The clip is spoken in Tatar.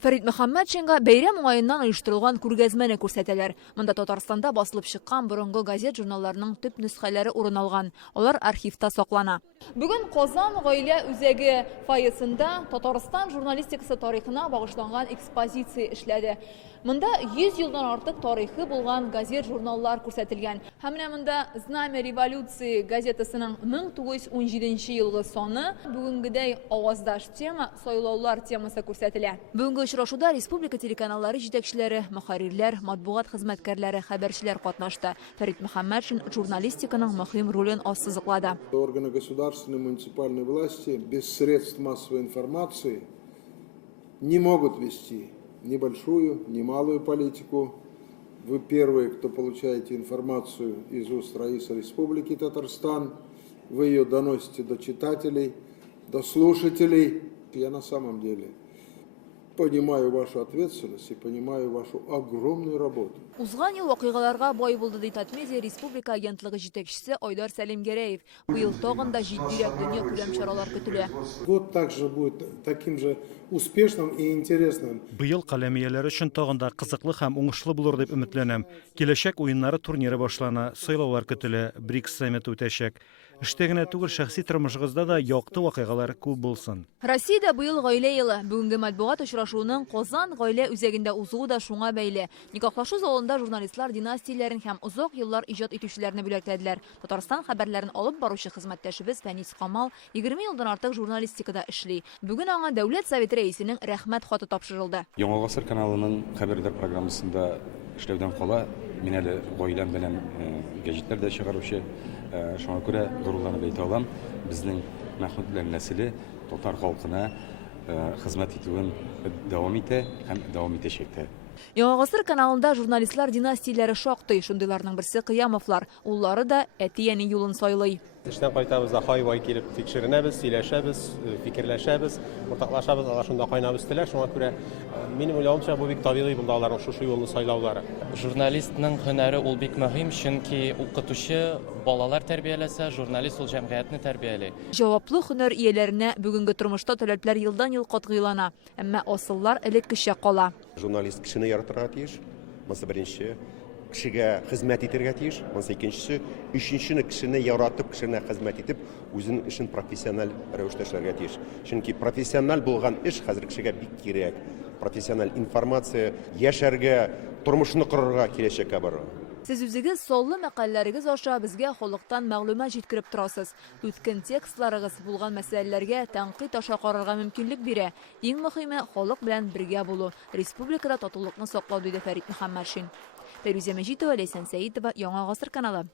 Фәрит Мөхәммәтшинга бәйрәм уңаеннан оештырылган күргәзмәне күрсәтәләр. Монда Татарстанда басылып чыккан борынгы газет-журналларның төп нөсхәләре урын алган. Алар архивта саклана. Бүген Казан гаилә үзәге фойесында Татарстан журналистикасы тарихына багышланган экспозиция эшләде. Монда 100 елдан артык тарихы булган газет-журналлар күрсәтелгән. Һәм менә монда Знамя революции газетасының 1917 елгы саны, бүгенгедәй аваздаш тема, сайлаулар темасы күрсәтелә. Бүгенге очрашуда республика телеканаллары җитәкчеләре, мөхәррирләр, матбугат хезмәткәрләре, хәбәрчеләр катнашты. Фәрит Мөхәммәтшин журналистиканың мөһим ролен ассызыклады. Органы государственной и муниципальной власти без средств массовой информации не могут вести ни большую, ни малую политику. Вы первые, кто получаете информацию из уст Раисы Республики Татарстан. Вы ее доносите до читателей, до слушателей. Я на самом деле понимаю вашу ответственность и понимаю вашу огромную работу. Узган ел вакыйгаларга бай булды ди Татмедиа Республика агентлыгы җитәкчесе Айдар Сәлимгәрәев. Быел тагын да җитдирәк дөнья күләм чаралар көтелә. Год также будет таким же успешным и интересным. Быел каләмияләр өчен тагын да кызыклы һәм уңышлы булыр дип өметләнәм. Киләчәк уеннары турниры башлана, сайлаулар көтелә, БРИКС саммиты үтәчәк. Эштә генә түгел, шәхси тормышыгызда да якты вакыйгалар күп булсын. Россиядә быел гаилә елы. Бүгенге матбугат очрашуының Казан гаилә үзәгендә узуы да шуңа бәйле. Никахлашу залында журналистлар династияләрен һәм озак еллар иҗат итүчеләрне бүләкләделәр. Татарстан хәбәрләрен алып баручы хезмәттәшебез Фәнис Камал 20 елдан артык журналистикада эшли. Бүген аңа Дәүләт Советы рәисенең рәхмәт хаты тапшырылды. Яңа гасыр каналының хәбәрдар программасында эшләүдән кала, мин әле гаиләм белән гәҗитләрдә чыгаручы, шуңа күрә горурланып әйтә алам, безнең Мәхмүтләр нәселе татар халкына хезмәт итүен дәвам итә һәм дәвам итәчәк тә. Яңа гасыр каналында журналистлар династияләре шактый, шундыйларның берсе Кыямовлар. Уллары да әти-әни юлын сайлый. Эштән кайтабыз, һай-вай килеп тикшеренәбез, сөйләшәбез, фикерләшәбез, уртаклашабыз, алар шунда кайнап үстеләр. Шуңа күрә минем уйлавымча бу бик табигый булды аларның шушы юлны сайлаулары. Журналистның һөнәре ул бик мөһим, чөнки укытучы балалар тәрбияләсә, журналист ул җәмгыятьне тәрбияли. Җаваплы һөнәр ияләренә бүгенге тормышта таләпләр елдан-ел катгыйлана, әмма асыллар элеккечә кала. Журналист кешене яратырга тиеш, монсы беренче, кешегә хезмәт итәргә тиеш, монсы икенчесе, өченчене кешене яратып, кешене хезмәт итеп, үзенең эшен профессиональ рәвештә эшләргә тиеш. Чөнки профессиональ булган эш хәзер кешегә бик кирәк. Профессиональ информация яшәргә, тормышны корырга, киләчәккә барырга. Сез үзегез саллы мәкаләләрегез аша безгә халыктан мәгълүмат җиткереп торасыз. Үткен текстларыгыз булган мәсьәләләргә тәнкыйть аша карарга мөмкинлек бирә. Иң мөһиме халык белән бергә булу. Республикада татулыкны саклау диде Фәрит Мөхәммәтшин. Фәрүзә Мәҗитова, Ләйсән Сәитова, Яңа гасыр каналы.